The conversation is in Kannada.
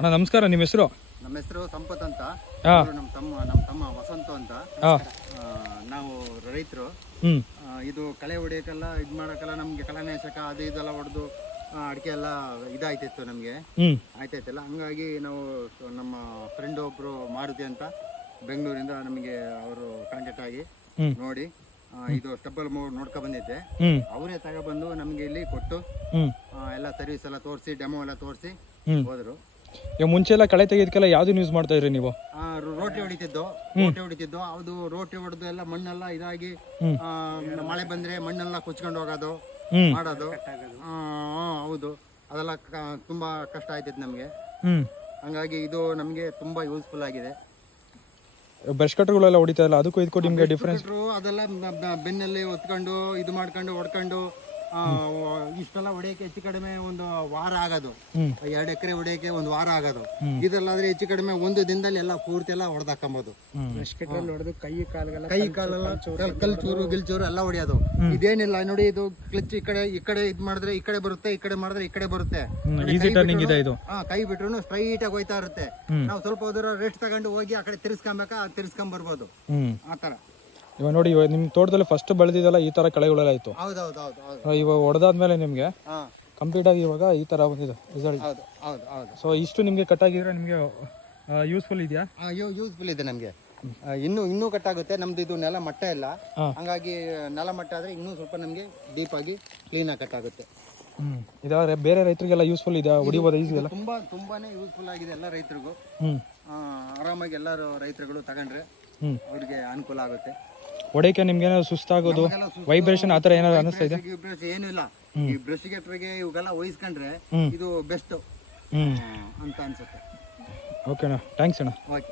ಅಣ್ಣ ನಮಸ್ಕಾರ, ನಿಮ್ಮ ಹೆಸರು? ನಮ್ಮ ಹೆಸರು ಸಂಪತ್ ಅಂತ. ಹಾಂ. ನಮ್ಮ ತಮ್ಮ ವಸಂತ ಅಂತ. ಹಾಂ. ನಾವು ರೈತರು. ಇದು ಕಳೆ ಹೊಡಿಯೋಕ್ಕೆಲ್ಲ ಇದು ಮಾಡೋಕ್ಕೆಲ್ಲ ನಮಗೆ ಕಳೆನಾಶಕ ಅದು ಇದೆಲ್ಲ ಹೊಡೆದು ಅಡಿಕೆ ಎಲ್ಲ ಇದಾಯ್ತಿತ್ತು ನಮಗೆ, ಆಯ್ತಾಯ್ತಲ್ಲ. ಹಂಗಾಗಿ ನಾವು ನಮ್ಮ ಫ್ರೆಂಡ್ ಒಬ್ಬರು ಮಾರುತಿ ಅಂತ ಬೆಂಗಳೂರಿಂದ ನಮಗೆ ಅವರು ಕಾಂಟ್ಯಾಕ್ಟ್ ಆಗಿ ನೋಡಿ ಇದು ಸ್ಟೆಬಲ್ ನೋಡ್ಕೊ ಬಂದಿದ್ದೆ. ಅವರೇ ತಗೊಬಂದು ನಮಗೆ ಇಲ್ಲಿ ಕೊಟ್ಟು ಎಲ್ಲ ಸರ್ವಿಸ್ ಎಲ್ಲ ತೋರಿಸಿ ಡೆಮೋ ಎಲ್ಲ ತೋರಿಸಿ ಹೋದ್ರು. ಈಗ ಮುಂಚೆ ಎಲ್ಲ ಕಳೆ ತೆಗೆದಕ್ಕೆಲ್ಲ ಯಾವ್ದು ಯೂಸ್ ಮಾಡ್ತಾ ಇದ್ರಿ ನೀವು? ರೋಟಿ ಹೊಡಿತಿದ್ದು ಅದು ರೋಟಿ ಹೊಡೆದು ಎಲ್ಲ ಮಣ್ಣೆಲ್ಲ ಇದಾಗಿ ಮಳೆ ಬಂದ್ರೆ ಮಣ್ಣೆಲ್ಲ ಕೊಚ್ಕೊಂಡು ಹೋಗೋದು ಮಾಡೋದು. ಹೌದು, ಅದೆಲ್ಲ ತುಂಬಾ ಕಷ್ಟ ಆಯ್ತಿತ್ತು ನಮ್ಗೆ. ಹಂಗಾಗಿ ಇದು ನಮ್ಗೆ ತುಂಬಾ ಯೂಸ್ಫುಲ್ ಆಗಿದೆ. ಬ್ರಷ್ ಕಟ್ಗಳೆಲ್ಲ ಹೊಡಿತಾ ಇಲ್ಲ, ಅದಕ್ಕೂ ಇದಕ್ಕೂ ನಿಮ್ಗೆ ಡಿಫ್ರೆನ್ಸ್? ಅದೆಲ್ಲ ಬೆನ್ನಲ್ಲಿ ಹೊತ್ಕೊಂಡು ಇದು ಮಾಡ್ಕೊಂಡು ಹೊಡ್ಕೊಂಡು ಇಷ್ಟೆಲ್ಲ ಹೊಡೆಯಕ್ಕೆ ಹೆಚ್ಚು ಕಡಿಮೆ ಒಂದು ವಾರ ಆಗೋದು. 2 ಎಕರೆ ಹೊಡೆಯಕ್ಕೆ ಒಂದು ವಾರ ಆಗೋದು. ಇದೆಲ್ಲಾದ್ರೆ ಹೆಚ್ಚು ಕಡಿಮೆ ಒಂದು ದಿನದಲ್ಲಿ ಎಲ್ಲ ಪೂರ್ತಿ ಎಲ್ಲ ಹೊಡೆದಾಕೊಂಬೋದು. ಹೊಡೆದು ಕೈ ಕಾಲೆಲ್ಲ ಕಲ್ಚೂರು ಗಿಲ್ಚೂರು ಎಲ್ಲ ಹೊಡೆಯೋದು. ಇದೇನಿಲ್ಲ ನೋಡಿ, ಇದು ಕ್ಲಚ್ ಈ ಕಡೆ ಇದ್ ಮಾಡಿದ್ರೆ ಈ ಕಡೆ ಬರುತ್ತೆ, ಈ ಕಡೆ ಮಾಡಿದ್ರೆ ಈ ಕಡೆ ಬರುತ್ತೆ. ಈಸಿ ಟರ್ನಿಂಗ್ ಇದೆ ಇದು. ಕೈ ಬಿಟ್ರು ಸ್ಟ್ರೈಟ್ ಆಗಿ ಹೋಯ್ತಾ ಇರುತ್ತೆ. ನಾವು ಸ್ವಲ್ಪ ದೂರ ರೆಸ್ಟ್ ತಗೊಂಡು ಹೋಗಿ ಆ ಕಡೆ ತಿರ್ಸ್ಕೊಂಡ್ ಬರ್ಬೋದು. ಆತರ ಇವಾಗ ನೋಡಿ, ಇವಾಗ ನಿಮ್ ತೋಟದಲ್ಲಿ ಫಸ್ಟ್ ಬೆಳೆದಿದ್ದಲ್ಲ ಈ ತರ ಕಳೆಗಳೆಲ್ಲ ಇತ್ತು. ಇವಾಗ ಹೊಡೆದಾದ್ಮೇಲೆ ನಿಮ್ಗೆ ಕಂಪ್ಲೀಟ್ ಆಗಿ ಇವಾಗ ಈ ತರ ಬಂದಿದೆ ರಿಸಲ್ಟ್. ಸೊ ಇಷ್ಟು ನಿಮ್ಗೆ ಕಟ್ ಆಗಿದ್ರೆ ನಿಮ್ಗೆ ಯೂಸ್ಫುಲ್ ಇದೆಯಾ? ಯೂಸ್ಫುಲ್ ಇದೆ ನಮ್ಗೆ. ಇನ್ನೂ ಕಟ್ ಆಗುತ್ತೆ. ನಮ್ದು ಇದು ನೆಲ ಮಟ್ಟ ಇಲ್ಲ, ಹಂಗಾಗಿ ನೆಲ ಮಟ್ಟ ಆದ್ರೆ ಇನ್ನೂ ಸ್ವಲ್ಪ ನಮ್ಗೆ ಡೀಪ್ ಆಗಿ ಕ್ಲೀನ್ ಆಗಿ ಕಟ್ ಆಗುತ್ತೆ. ಇದಾದ್ರೆ ಬೇರೆ ರೈತರಿಗೆಲ್ಲ ಯೂಸ್ಫುಲ್ ಇದೆ, ಹೊಡಿಬೋದು ಈಸಿ ಅಲ್ಲ? ತುಂಬಾನೇ ಯೂಸ್ಫುಲ್ ಆಗಿದೆ ಎಲ್ಲ ರೈತರಿಗೂ. ಆರಾಮಾಗಿ ಎಲ್ಲರೂ ರೈತರುಗಳು ತಗೊಂಡ್ರೆ ಅವ್ರಿಗೆ ಅನುಕೂಲ ಆಗುತ್ತೆ. ಹೊಡೆಯಕ್ಕೆ ನಿಮ್ಗೆ ಏನಾದ್ರು ಸುಸ್ತಾಗೋದು, ವೈಬ್ರೇಷನ್ ಆತರ ಏನಾದ್ರು ಅನಿಸ್ತಾ ಇದೆ? ಏನು ಇಲ್ಲ, ಈ ಬ್ರಷ್ ಗೆಟ್ರಿಗೆ ಇವೆಲ್ಲ ವಹಿಸ್ಕೊಂಡ್ರೆ ಇದು ಬೆಸ್ಟ್ ಅಂತ ಅನ್ಸುತ್ತೆ. ಓಕೆನಾ, ಥ್ಯಾಂಕ್ಸ್ ಅಣ್ಣ. ಓಕೆ.